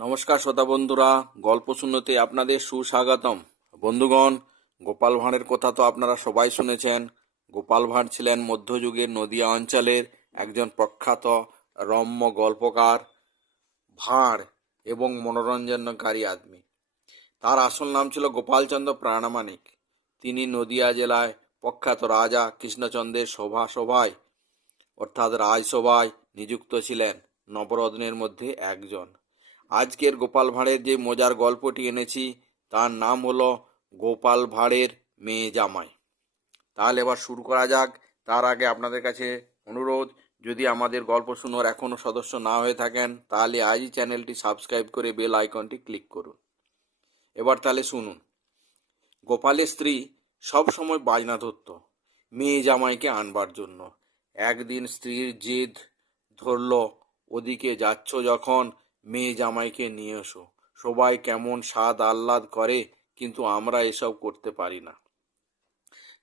নমস্কার শ্রোতা বন্ধুরা, গল্প শুনতে আপনাদের সুস্বাগতম। বন্ধুগণ, গোপাল ভাঁড়ের কথা তো আপনারা সবাই শুনেছেন। গোপাল ভাঁড় ছিলেন মধ্যযুগের নদিয়া অঞ্চলের একজন প্রখ্যাত রম্য গল্পকার, ভাঁড় এবং মনোরঞ্জনকারী আদমি। তার আসল নাম ছিল গোপালচন্দ্র প্রাণমানিক তিনি নদিয়া জেলায় প্রখ্যাত রাজা কৃষ্ণচন্দ্রের সভা সভায় অর্থাৎ রাজসভায় নিযুক্ত ছিলেন। নবরত্নের মধ্যে একজন। আজকের গোপাল ভাঁড়ের যে মজার গল্পটি এনেছি, তার নাম হলো গোপাল ভাঁড়ের মেয়ে জামাই। তাহলে এবার শুরু করা যাক। তার আগে আপনাদের কাছে অনুরোধ, যদি আমাদের গল্প শুনোর এখনও সদস্য না হয়ে থাকেন, তাহলে আজই চ্যানেলটি সাবস্ক্রাইব করে বেল আইকনটি ক্লিক করুন। এবার তাহলে শুনুন। গোপালের স্ত্রী সব সময় বাজনা ধরত, মেয়ে জামাইকে আনবার জন্য। একদিন স্ত্রীর জেদ ধরল, ওদিকে যাচ্ছ যখন মেয়ে জামাইকে নিয়ে এসো। সবাই কেমন স্বাদ আহ্লাদ করে, কিন্তু আমরা এসব করতে পারি না।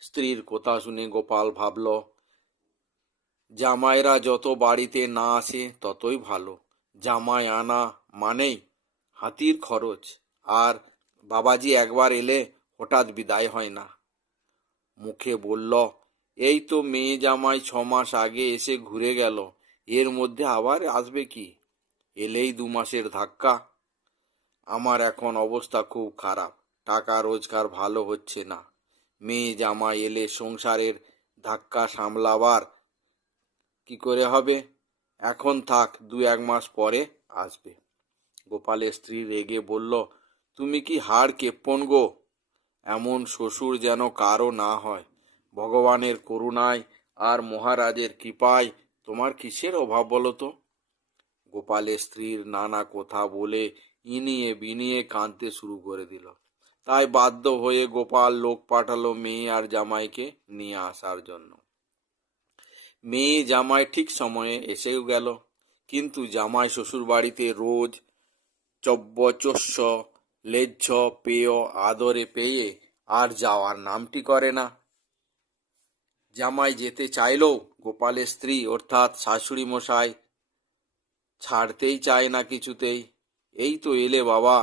স্ত্রীর কথা শুনে গোপাল ভাবল, জামাইরা যত বাড়িতে না আসে ততই ভালো। জামাই আনা মানেই হাতির খরচ। আর বাবাজি একবার এলে হঠাৎ বিদায় হয় না। মুখে বলল, এই তো মেয়ে জামাই ছ মাস আগে এসে ঘুরে গেল। এর মধ্যে আবার আসবে কি? এলেই দু মাসের ধাক্কা। আমার এখন অবস্থা খুব খারাপ। টাকা রোজগার ভালো হচ্ছে না। মেয়ে জামাই এলে সংসারের ধাক্কা সামলাবার কি করে হবে? এখন থাক, দু এক মাস পরে আসবে। গোপালের স্ত্রী রেগে বলল, তুমি কি হাড় কেপ্পন গো? এমন শ্বশুর যেন কারও না হয়। ভগবানের করুণায় আর মহারাজের কৃপায় তোমার কিসের অভাব বলো তো? গোপালের স্ত্রীর নানা কথা বলে ইনিয়ে বিনিয়ে কাঁদতে শুরু করে দিল। তাই বাধ্য হয়ে গোপাল লোক পাঠালো মেয়ে আর জামাইকে নিয়ে আসার জন্য। মেয়ে জামাই ঠিক সময়ে এসেও গেল। কিন্তু জামাই শ্বশুর বাড়িতে রোজ চব্বচস্য লেজ্জ, পেয়, আদরে পেয়ে আর যাওয়ার নামটি করে না। জামাই যেতে চাইলেও গোপালের স্ত্রী, অর্থাৎ শাশুড়ি মশাই ছাড়তেই চায় না কিছুতেই। এই তো এলে বাবা,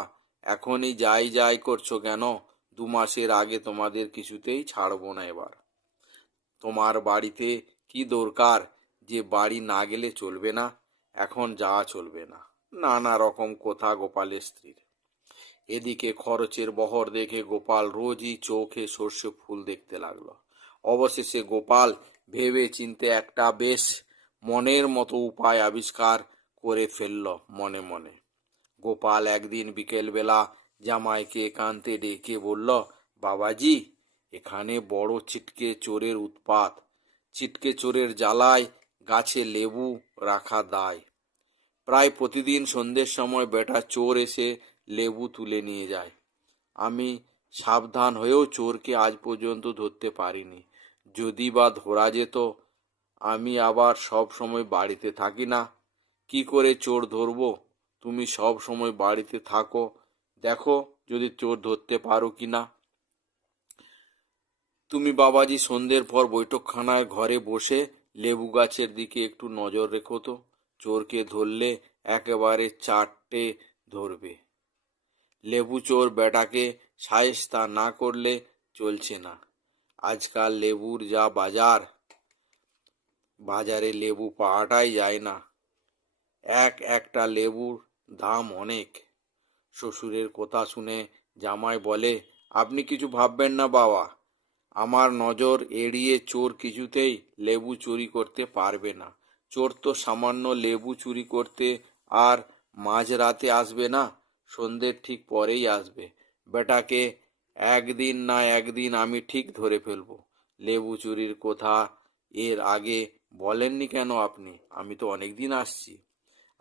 এখনই যাই যাই করছ কেন? দু মাসের আগে তোমাদের কিছুতেই ছাড়বো না এবার। তোমার বাড়িতে কি দরকার? যে বাড়ি না গেলে চলবে না, এখন যাওয়া চলবে না। নানা রকম কথা গোপালের স্ত্রীর। এদিকে খরচের বহর দেখে গোপাল রোজই চোখে সর্ষে ফুল দেখতে লাগল। অবশেষে গোপাল ভেবে চিনতে একটা বেশ মনের মতো উপায় আবিষ্কার করে ফেলল মনে মনে। গোপাল একদিন বিকেলবেলা জামাইকে একান্তে ডেকে বলল, বাবাজি, এখানে বড় ছিটকে চোরের উৎপাত। ছিটকে চোরের জ্বালায় গাছে লেবু রাখা দায়। প্রায় প্রতিদিন সন্ধ্যের সময় বেটা চোর এসে লেবু তুলে নিয়ে যায়। আমি সাবধান হয়েও চোরকে আজ পর্যন্ত ধরতে পারিনি। যদি বা ধরা যেত, আমি আবার সব সময় বাড়িতে থাকি না। কি করে চোর ধরবো? তুমি সব সময় বাড়িতে থাকো। দেখো যদি চোর ধরতে পারো কি না। তুমি বাবাজি সন্ধ্যের পর বৈঠকখানায় ঘরে বসে লেবু গাছের দিকে একটু নজর রেখো তো। চোরকে ধরলে একেবারে চারটে ধরবে। লেবু চোর বেটাকে সায়স্তা না করলে চলছে না। আজকাল লেবুর যা বাজার, বাজারে লেবু পাওয়াটাই যায় না। এক একটা লেবুর দাম অনেক। শ্বশুরের কথা শুনে জামাই বলে, আপনি কিছু ভাববেন না বাবা, আমার নজর এড়িয়ে চোর কিছুতেই লেবু চুরি করতে পারবে না। চোর তো সামান্য লেবু চুরি করতে আর মাঝরাতে আসবে না, সন্ধ্যের ঠিক পরেই আসবে। বেটাকে একদিন না একদিন আমি ঠিক ধরে ফেলব। লেবু চুরির কথা এর আগে বলেননি কেন আপনি? আমি তো অনেক দিন আসছি।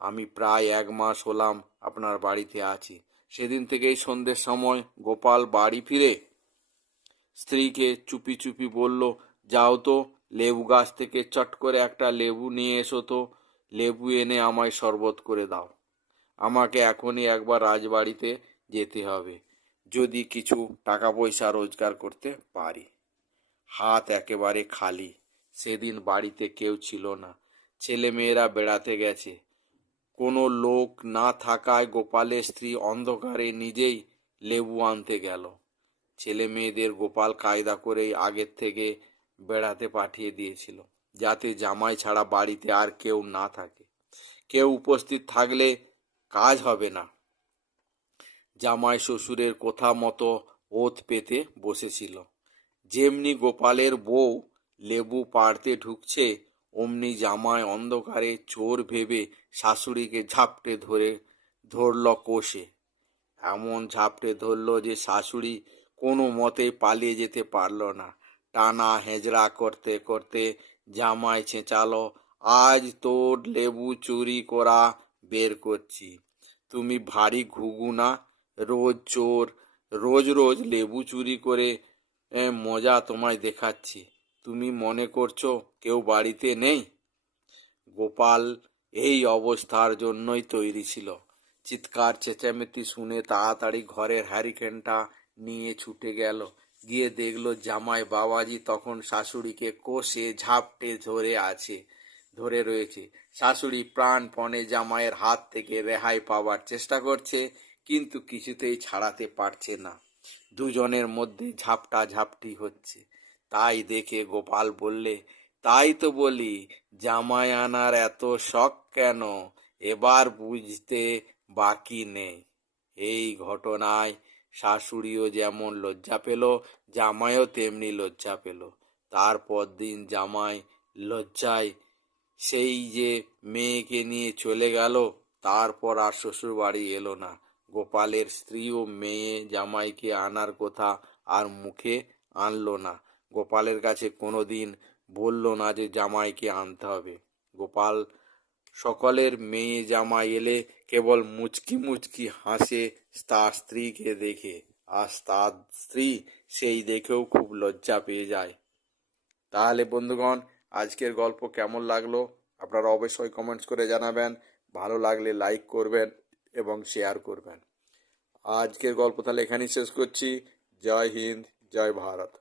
আমি প্রায় এক মাস হলাম আপনার বাড়িতে আছি। সেদিন থেকেই সন্ধ্যের সময় গোপাল বাড়ি ফিরে। স্ত্রীকে চুপি চুপি বলল, যাও তো, লেবু গাছ থেকে চট করে একটা লেবু নিয়ে এসো তো। লেবু এনে আমায় শরবত করে দাও। আমাকে এখনই একবার রাজবাড়িতে যেতে হবে, যদি কিছু টাকা পয়সা রোজগার করতে পারি। হাত একেবারে খালি। সেদিন বাড়িতে কেউ ছিল না। ছেলে মেয়েরা বেড়াতে গেছে। কোনো লোক না থাকায় গোপালের স্ত্রী অন্ধকারে নিজেই লেবু আনতে গেল। ছেলে মেয়েদের গোপাল কায়দা করে আগের থেকে বেড়াতে পাঠিয়ে দিয়েছিল, যাতে জামাই ছাড়া বাড়িতে আর কেউ না থাকে। কেউ উপস্থিত থাকলে কাজ হবে না। জামাই শ্বশুরের কথা মতো ওত পেতে বসেছিল। যেমনি গোপালের বউ লেবু পাড়তে ঢুকছে অমনি জামাই অন্ধকারে চোর ভেবে শাশুড়িকে ঝাপটে ধরে ধরল কোষে। এমন ঝাপটে ধরল যে শাশুড়ি কোনো মতেই পালিয়ে যেতে পারল না। টানা হেজড়া করতে করতে জামাই চেঁচালো, আজ তোর লেবু চুরি করা বের করছি। তুমি ভারী ঘুঘু না? রোজ চোর, রোজ রোজ লেবু চুরি করে মজা তোমায় দেখাচ্ছি। তুমি মনে করছ কেউ বাড়িতে নেই? গোপাল এই অবস্থার জন্যই তৈরি ছিল। চিৎকার, চেঁচামেচি শুনে তাড়াতাড়ি ঘরের হ্যারিকেনটা নিয়ে ছুটে গেল। গিয়ে দেখল জামাই বাবাজি তখন শাশুড়িকে কোষে ঝাপটে ধরে আছে, ধরে রয়েছে। শাশুড়ি প্রাণপণে জামাইয়ের হাত থেকে রেহাই পাওয়ার চেষ্টা করছে, কিন্তু কিছুতেই ছাড়াতে পারছে না। দুজনের মধ্যে ঝাপটা ঝাপটি হচ্ছে। তাই দেখে গোপাল বললে, তাই তো বলি, জামাই আনার এত শখ কেন? এবার বুঝতে বাকি নেই। এই ঘটনায় শাশুড়িও যেমন লজ্জা পেল, জামাইও তেমনি লজ্জা পেল। তারপর দিন জামাই লজ্জায় সেই যে মেয়েকে নিয়ে চলে গেল, তারপর আর শ্বশুর বাড়ি এলো না। গোপালের স্ত্রী ও মেয়ে জামাইকে আনার কথা আর মুখে আনলো না। গোপালের কাছে কোনোদিন বলল না যে জামাইকে আনতে হবে। গোপাল সকলের মেয়ে জামাই এলে কেবল মুচকি মুচকি হাসে তার স্ত্রীকে দেখে। আর তার স্ত্রী সেই দেখেও খুব লজ্জা পেয়ে যায়। তাহলে বন্ধুগণ, আজকের গল্প কেমন লাগল? আপনারা অবশ্যই কমেন্টস করে জানাবেন। ভালো লাগলে লাইক করবেন এবং শেয়ার করবেন। আজকের গল্প তাহলে এখানেই শেষ করছি। জয় হিন্দ, জয় ভারত।